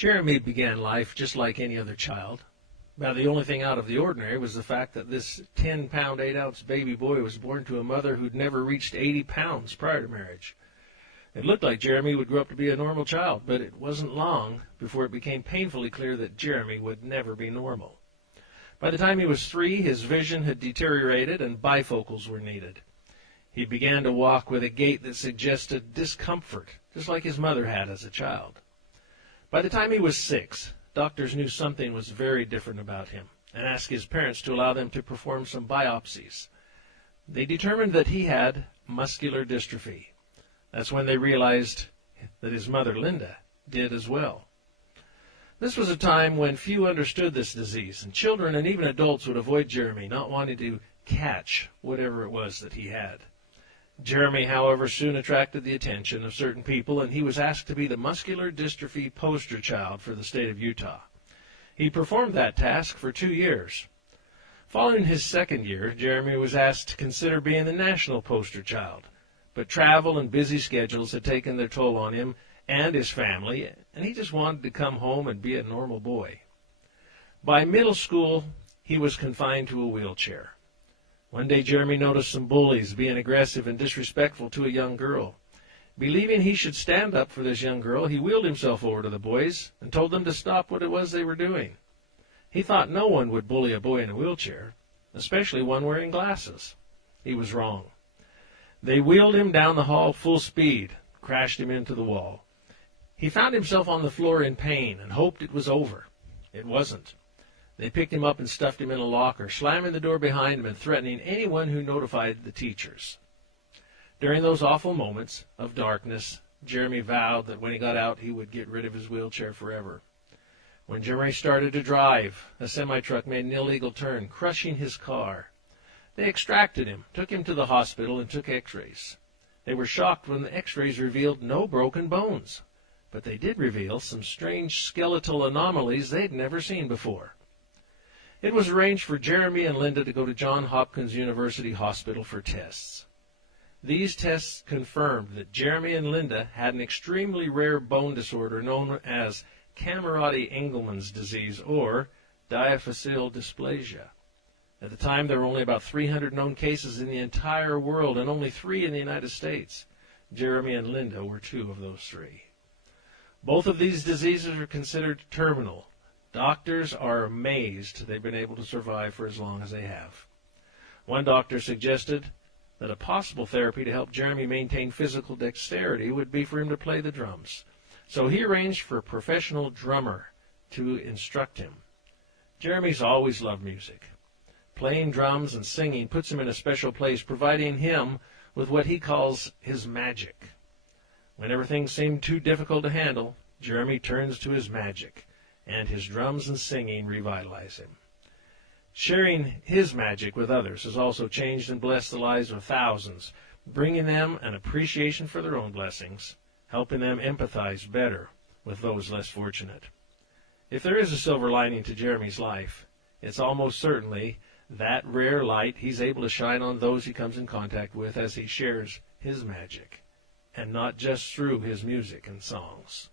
Jeremy began life just like any other child. Now, the only thing out of the ordinary was the fact that this 10-pound, 8-ounce baby boy was born to a mother who'd never reached 80 pounds prior to marriage. It looked like Jeremy would grow up to be a normal child, but it wasn't long before it became painfully clear that Jeremy would never be normal. By the time he was 3, his vision had deteriorated and bifocals were needed. He began to walk with a gait that suggested discomfort, just like his mother had as a child. By the time he was 6, doctors knew something was very different about him and asked his parents to allow them to perform some biopsies. They determined that he had muscular dystrophy. That's when they realized that his mother, Linda, did as well. This was a time when few understood this disease, and children and even adults would avoid Jeremy, not wanting to catch whatever it was that he had. Jeremy, however, soon attracted the attention of certain people, and he was asked to be the muscular dystrophy poster child for the state of Utah. He performed that task for 2 years. Following his 2nd year, Jeremy was asked to consider being the national poster child, but travel and busy schedules had taken their toll on him and his family, and he just wanted to come home and be a normal boy. By middle school, he was confined to a wheelchair. One day, Jeremy noticed some bullies being aggressive and disrespectful to a young girl. Believing he should stand up for this young girl, he wheeled himself over to the boys and told them to stop what it was they were doing. He thought no one would bully a boy in a wheelchair, especially one wearing glasses. He was wrong. They wheeled him down the hall full speed, crashed him into the wall. He found himself on the floor in pain and hoped it was over. It wasn't. They picked him up and stuffed him in a locker, slamming the door behind him and threatening anyone who notified the teachers. During those awful moments of darkness, Jeremy vowed that when he got out, he would get rid of his wheelchair forever. When Jeremy started to drive, a semi-truck made an illegal turn, crushing his car. They extracted him, took him to the hospital, and took x-rays. They were shocked when the x-rays revealed no broken bones, but they did reveal some strange skeletal anomalies they'd never seen before. It was arranged for Jeremy and Linda to go to Johns Hopkins University Hospital for tests. These tests confirmed that Jeremy and Linda had an extremely rare bone disorder known as Camaraty-Engelmann's disease, or diaphyseal dysplasia. At the time, there were only about 300 known cases in the entire world and only 3 in the United States. Jeremy and Linda were 2 of those 3. Both of these diseases are considered terminal. Doctors are amazed they've been able to survive for as long as they have. One doctor suggested that a possible therapy to help Jeremy maintain physical dexterity would be for him to play the drums. So he arranged for a professional drummer to instruct him. Jeremy's always loved music. Playing drums and singing puts him in a special place, providing him with what he calls his magic. Whenever things seem too difficult to handle, Jeremy turns to his magic, and his drums and singing revitalize him. Sharing his magic with others has also changed and blessed the lives of thousands, bringing them an appreciation for their own blessings, helping them empathize better with those less fortunate. If there is a silver lining to Jeremy's life, it's almost certainly that rare light he's able to shine on those he comes in contact with as he shares his magic, and not just through his music and songs.